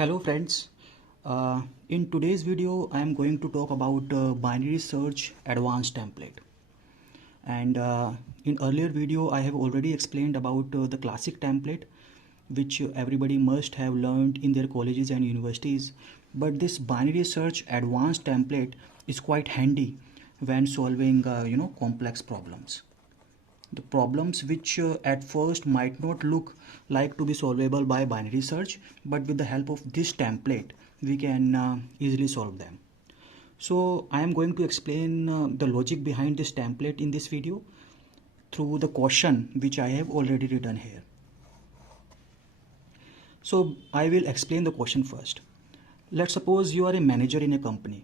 Hello friends, in today's video I am going to talk about binary search advanced template. And in earlier video I have already explained about the classic template which everybody must have learned in their colleges and universities. But this binary search advanced template is quite handy when solving complex problems. The problems which at first might not look like to be solvable by binary search, but with the help of this template we can easily solve them. So I am going to explain the logic behind this template in this video through the question which I have already written here. So I will explain the question first. Let's suppose you are a manager in a company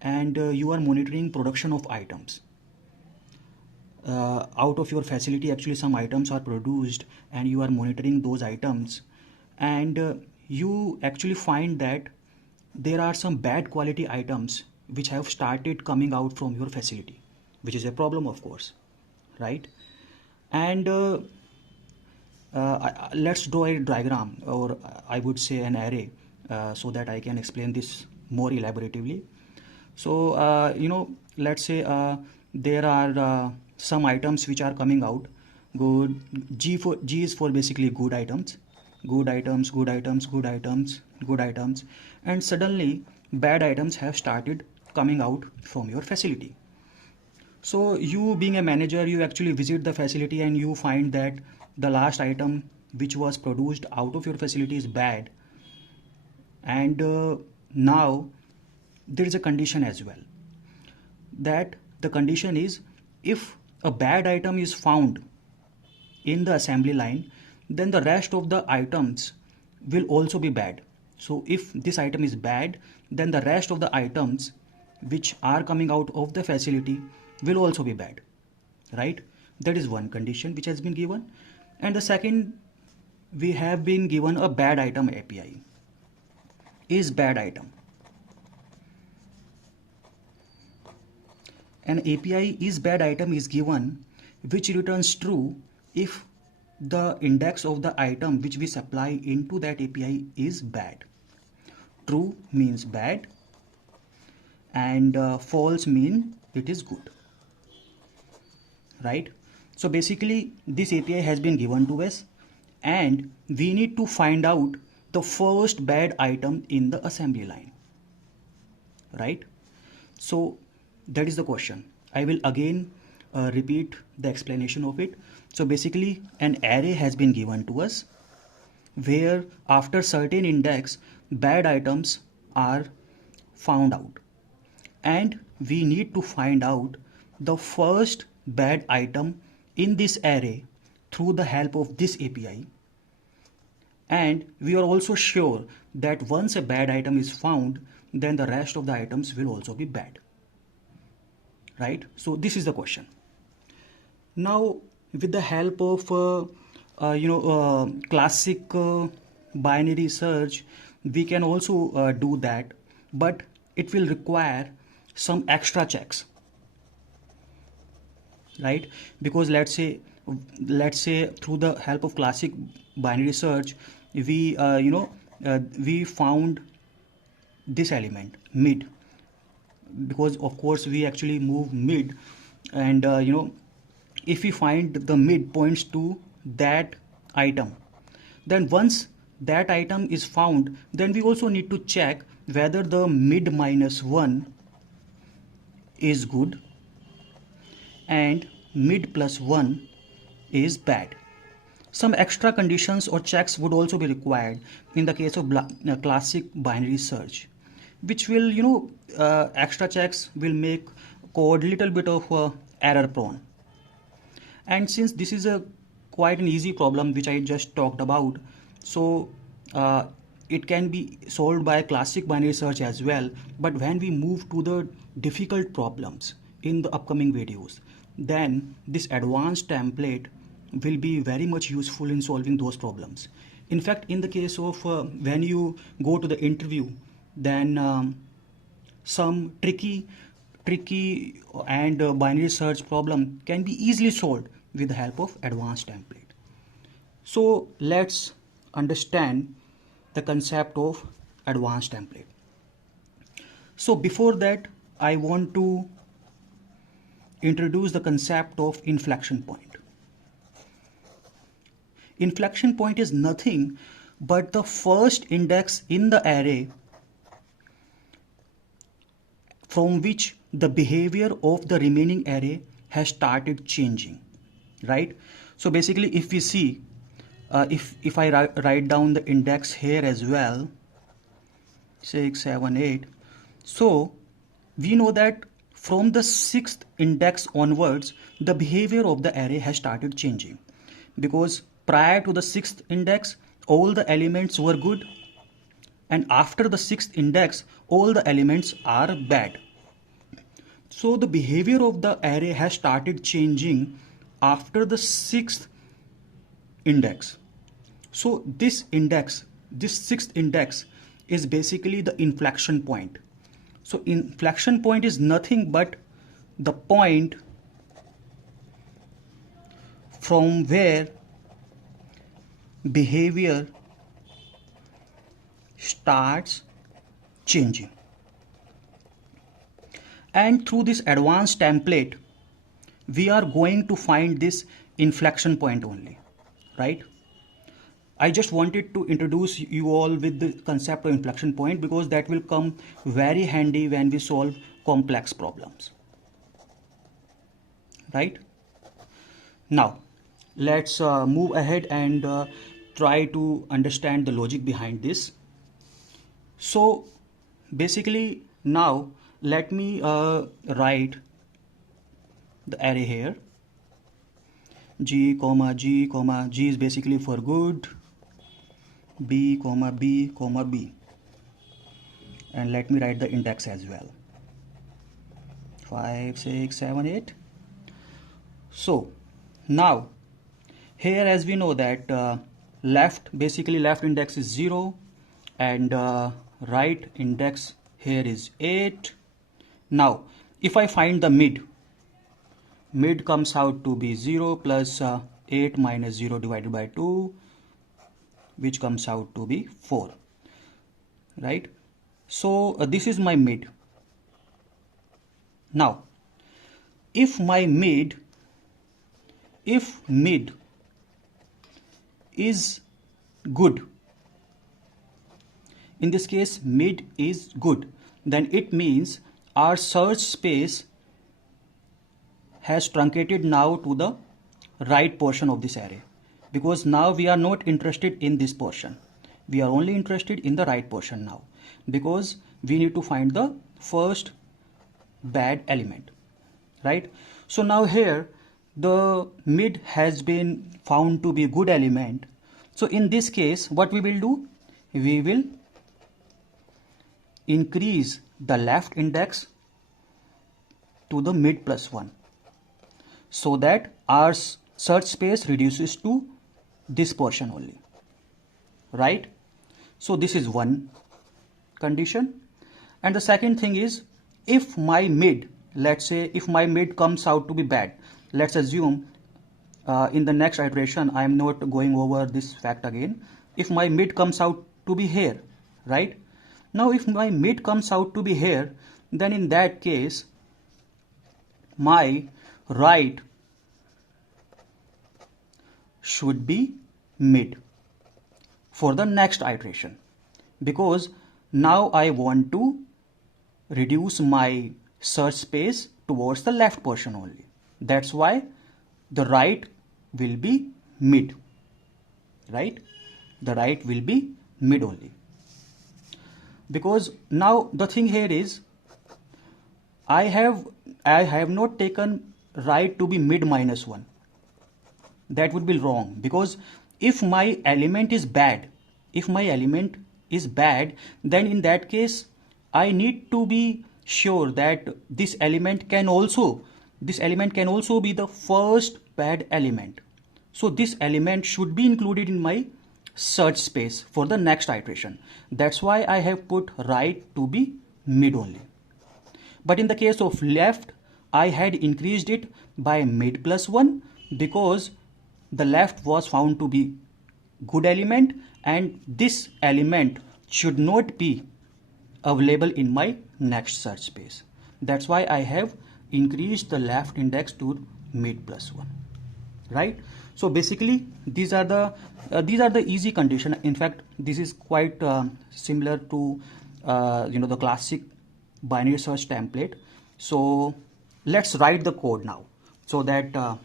and you are monitoring production of items. Out of your facility actually some items are produced and you are monitoring those items, and you actually find that there are some bad quality items which have started coming out from your facility, which is a problem of course, right? And let's draw a diagram, or I would say an array, so that I can explain this more elaboratively. So let's say there are some items which are coming out good. G is for basically good items, good items, good items, good items, good items, and suddenly bad items have started coming out from your facility. So you being a manager, you actually visit the facility and you find that the last item which was produced out of your facility is bad, and now there is a condition as well, that the condition is if a bad item is found in the assembly line, then the rest of the items will also be bad. So if this item is bad, then the rest of the items which are coming out of the facility will also be bad, right? That is one condition which has been given. And the second, we have been given a bad item API. Is bad item. An API is bad item is given which returns true if the index of the item which we supply into that API is bad. True means bad and false mean it is good, right? So basically this API has been given to us and we need to find out the first bad item in the assembly line, right? So that is the question. I will again repeat the explanation of it. So basically an array has been given to us where after certain index bad items are found out, and we need to find out the first bad item in this array through the help of this API. And we are also sure that once a bad item is found, then the rest of the items will also be bad, right? So this is the question. Now with the help of classic binary search, we can also do that, but it will require some extra checks, right? Because let's say through the help of classic binary search we we found this element mid, because of course we actually move mid, and if we find the mid points to that item, then once that item is found, then we also need to check whether the mid -1 is good and mid +1 is bad. Some extra conditions or checks would also be required in the case of classic binary search, which will extra checks will make code little bit of error prone. And since this is a quite an easy problem which I just talked about, so it can be solved by classic binary search as well. But when we move to the difficult problems in the upcoming videos, then this advanced template will be very much useful in solving those problems. In fact, in the case of when you go to the interview, then some tricky and binary search problem can be easily solved with the help of advanced template. So let's understand the concept of advanced template. So before that, I want to introduce the concept of inflection point. Inflection point is nothing but the first index in the array from which the behavior of the remaining array has started changing, right? So basically, if we see, if I write down the index here as well, 6, 7, 8, so we know that from the 6th index onwards, the behavior of the array has started changing, because prior to the 6th index, all the elements were good, and after the 6th index, all the elements are bad. So the behavior of the array has started changing after the 6th index. So this index, this 6th index, is basically the inflection point. So inflection point is nothing but the point from where behavior starts changing. And through this advanced template, we are going to find this inflection point only, right? I just wanted to introduce you all with the concept of inflection point, because that will come very handy when we solve complex problems, right? Now, let's move ahead and try to understand the logic behind this. So basically, now let me write the array here. G, G, G is basically for good. B, B, B. And let me write the index as well. 5, 6, 7, 8. So now here, as we know that left index is 0 and right index here is 8. Now if I find the mid comes out to be 0 plus 8 minus 0 divided by 2, which comes out to be 4, right? So this is my mid. Now if mid is good, in this case mid is good, then it means our search space has truncated now to the right portion of this array, because now we are not interested in this portion. We are only interested in the right portion now, because we need to find the first bad element, right? So now here the mid has been found to be a good element. So in this case, what we will do? We will increase the left index to the mid plus 1, so that our search space reduces to this portion only, right? So this is one condition. And the second thing is, if my mid, let's say if my mid comes out to be bad, let's assume in the next iteration, I am not going over this fact again. If my mid comes out to be here, right? Now if my mid comes out to be here, then in that case my right should be mid for the next iteration, because now I want to reduce my search space towards the left portion only. That's why the right will be mid, right? The right will be mid only, because now the thing here is I have not taken right to be mid minus 1. That would be wrong, because if my element is bad, then in that case I need to be sure that this element can also be the first bad element. So this element should be included in my search space for the next iteration. That's why I have put right to be mid only. But in the case of left, I had increased it by mid plus 1, because the left was found to be good element and this element should not be available in my next search space. That's why I have increased the left index to mid plus 1, right? So basically these are the easy condition. In fact, this is quite similar to the classic binary search template. So let's write the code now so that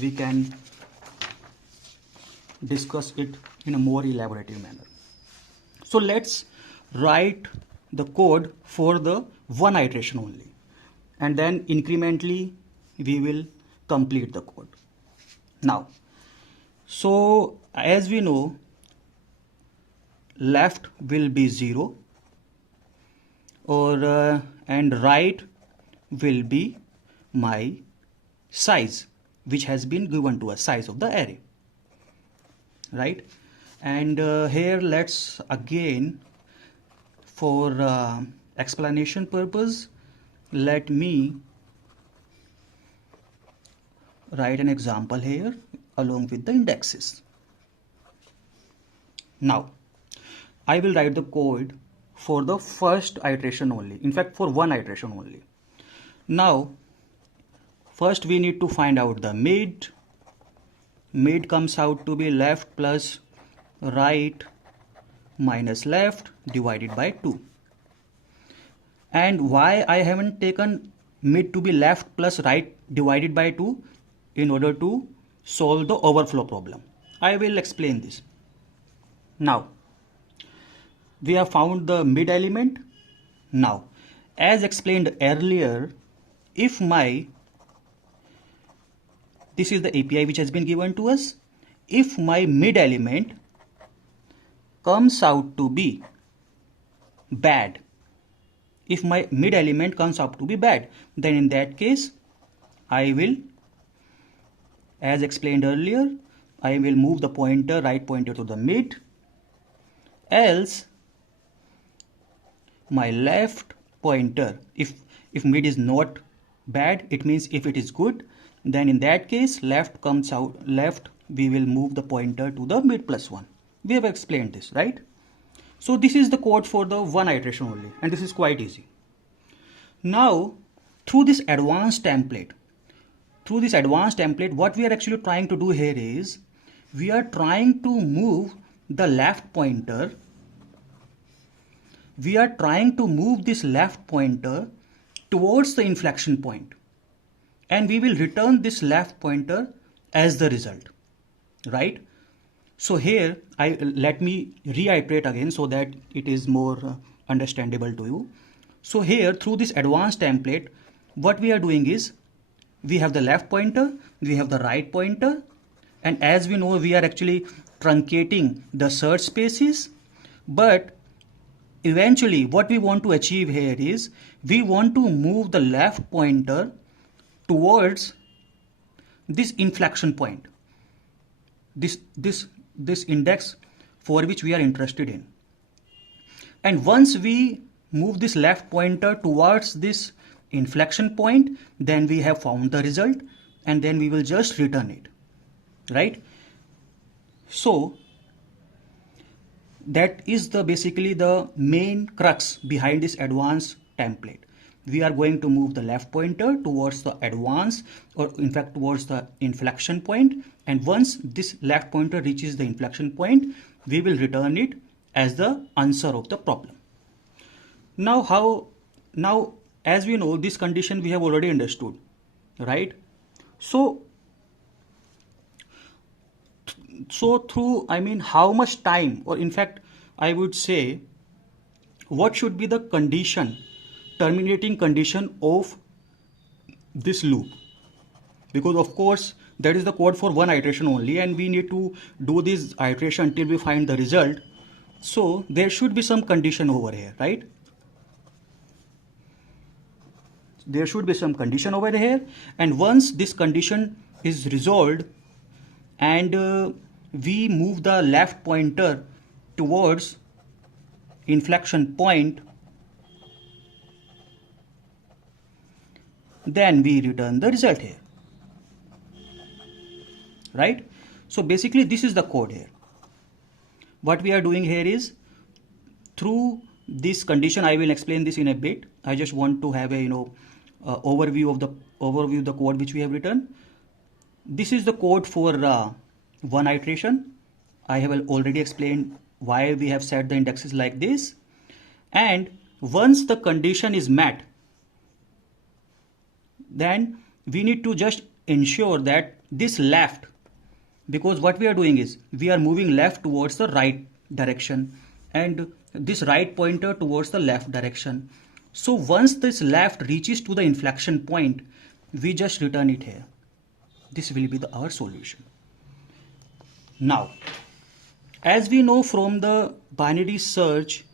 we can discuss it in a more elaborative manner. So let's write the code for the one iteration only, and then incrementally we will complete the code. Now, so as we know, left will be 0 and right will be my size, which has been given to us, size of the array, right? And here let's again, for explanation purpose, let me write an example here along with the indexes. Now I will write the code for the first iteration only, in fact for one iteration only. Now first we need to find out the mid. Mid comes out to be left plus right minus left divided by 2. And why I haven't taken mid to be left plus right divided by 2? In order to solve the overflow problem. I will explain this. Now we have found the mid element. Now as explained earlier, if this is the API which has been given to us, if my mid element comes out to be bad, if my mid element comes out to be bad, then in that case I will, as explained earlier, I will move the pointer, right pointer to the mid. Else my left pointer, if mid is not bad, it means if it is good, then in that case left comes out, left we will move the pointer to the mid plus 1. We have explained this, right? So this is the code for the one iteration only, and this is quite easy. Now through this advanced template, what we are actually trying to do here is we are trying to move the left pointer. We are trying to move this left pointer towards the inflection point, and we will return this left pointer as the result, right? So here let me reiterate again so that it is more understandable to you. So here through this advanced template, what we are doing is we have the left pointer, we have the right pointer, and as we know, we are actually truncating the search spaces. But eventually what we want to achieve here is we want to move the left pointer towards this inflection point, this index for which we are interested in. And once we move this left pointer towards this inflection point, then we have found the result, and then we will just return it, right? So that is basically the main crux behind this advanced template. We are going to move the left pointer towards the advance, or in fact towards the inflection point, and once this left pointer reaches the inflection point, we will return it as the answer of the problem. Now as we know, this condition we have already understood, right? So through, I mean, how much time, or in fact I would say what should be the condition, terminating condition of this loop, because of course that is the code for one iteration only, and we need to do this iteration until we find the result. So there should be some condition over here, right? There should be some condition over here, and once this condition is resolved and we move the left pointer towards inflection point, then we return the result here, right? So basically this is the code here. What we are doing here is, through this condition, I will explain this in a bit. I just want to have a overview of the code which we have written. This is the code for one iteration. I have already explained why we have set the indexes like this. And once the condition is met, then we need to just ensure that this left, because what we are doing is we are moving left towards the right direction and this right pointer towards the left direction. So once this left reaches to the inflection point, we just return it here. This will be our solution. Now, as we know from the binary search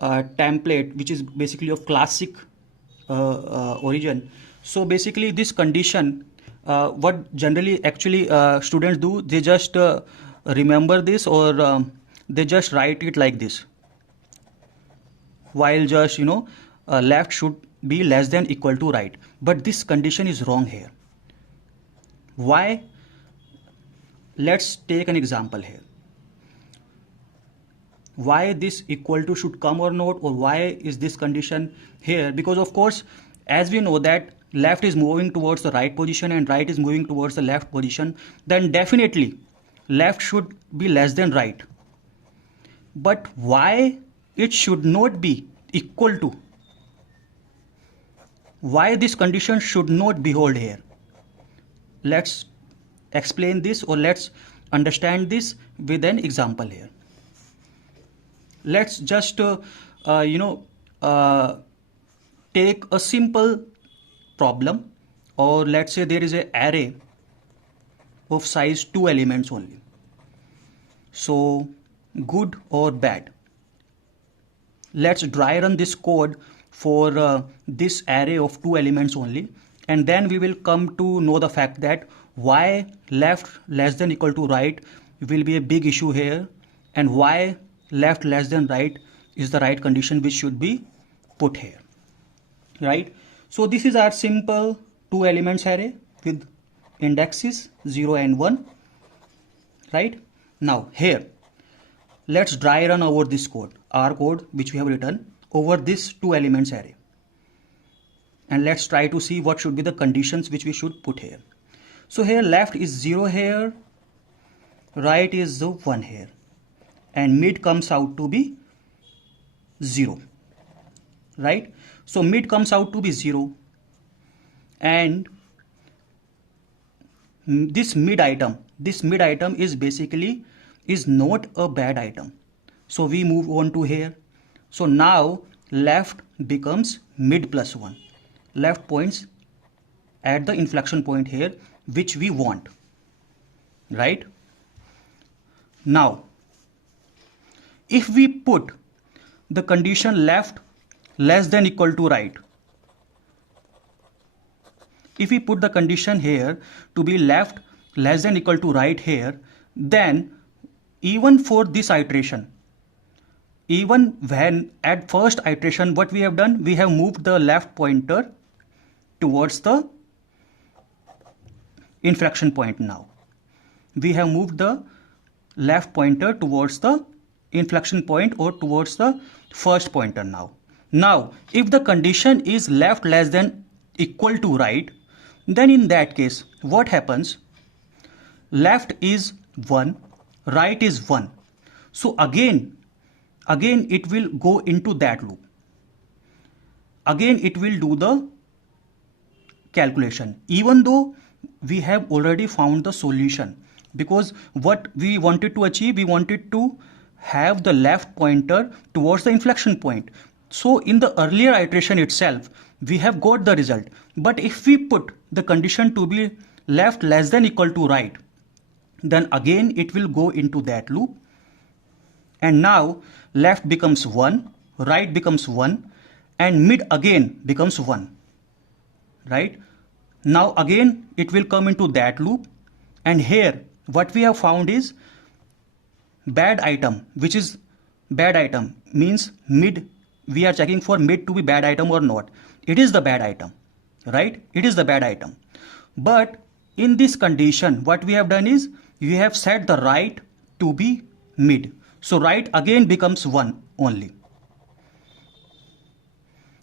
template, which is basically of classic origin, so basically this condition, what generally actually students do, they just remember this, or they just write it like this, while just left should be less than equal to right. But this condition is wrong here. Why? Let's take an example here. Why this equal to should come or not, or why is this condition here? Because of course, as we know that left is moving towards the right position and right is moving towards the left position, then definitely left should be less than right. But why it should not be equal to? Why this condition should not be held here? Let's explain this, or let's understand this with an example here. Let's just take a simple problem, or let's say there is an array of size 2 elements only. So good or bad. Let's dry run this code for this array of 2 elements only, and then we will come to know the fact that why left less than equal to right will be a big issue here, and why left less than right is the right condition which should be put here, right? So this is our simple 2 elements array with indexes 0 and 1, right? Now here, let's dry run over this code, our code which we have written over this 2 elements array. And let's try to see what should be the conditions which we should put here. So here left is 0 here, right is 1 here, and mid comes out to be 0, right? So mid comes out to be 0, and this mid item is basically is not a bad item. So we move on to here. So now left becomes mid plus 1. Left points at the inflection point here, which we want, right? Now, if we put the condition left less than equal to right, if we put the condition here to be left less than equal to right here, then even for this iteration, even when at first iteration what we have done, we have moved the left pointer towards the inflection point. Now we have moved the left pointer towards the inflection point, or towards the first pointer. Now if the condition is left less than equal to right, then in that case what happens? Left is 1, right is 1. So again it will go into that loop. Again it will do the calculation, even though we have already found the solution, because what we wanted to achieve, we wanted to have the left pointer towards the inflection point. So in the earlier iteration itself, we have got the result. But if we put the condition to be left less than equal to right, then again it will go into that loop. And now left becomes 1, right becomes 1, and mid again becomes 1, right? Now again it will come into that loop, and here what we have found is bad item, which is bad item means mid. We are checking for mid to be bad item or not. It is the bad item, right? It is the bad item. But in this condition, what we have done is we have set the right to be mid. So right again becomes 1 only.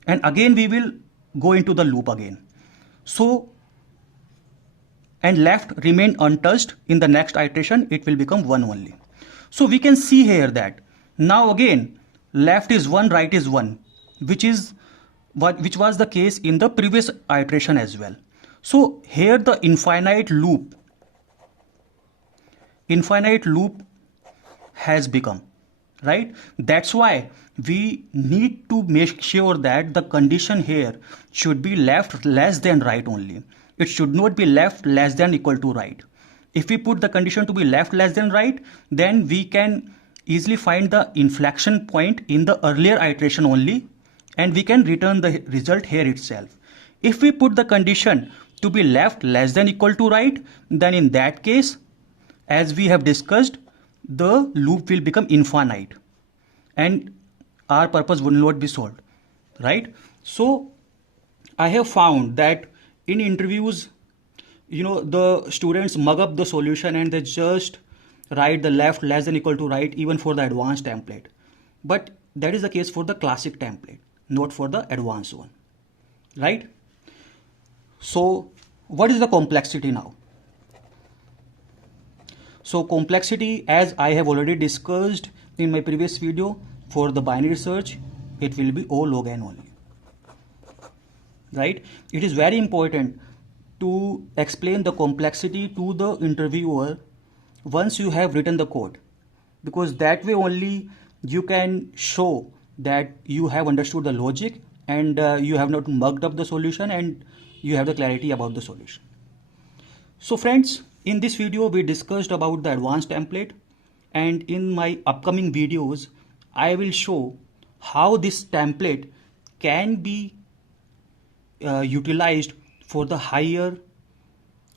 and again we will go into the loop again. So, and left remain untouched, in the next iteration it will become 1 only. So we can see here that now again left is 1, right is 1, which was the case in the previous iteration as well. So here the infinite loop has become, right? That's why we need to make sure that the condition here should be left less than right only. It should not be left less than equal to right. If we put the condition to be left less than right, then we can easily find the inflection point in the earlier iteration only, and we can return the result here itself. If we put the condition to be left less than equal to right, then in that case, as we have discussed, the loop will become infinite and our purpose will not be solved, right? So I have found that in interviews, the students mug up the solution and they just write the left less than equal to right even for the advanced template. But that is the case for the classic template, not for the advanced one, right? So what is the complexity now? So complexity, as I have already discussed in my previous video, for the binary search, it will be O log n only, right? It is very important to explain the complexity to the interviewer once you have written the code, because that way only you can show that you have understood the logic and you have not mugged up the solution and you have the clarity about the solution. So friends, in this video we discussed about the advanced template, and in my upcoming videos I will show how this template can be utilized for the higher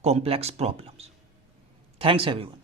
complex problems. Thanks everyone.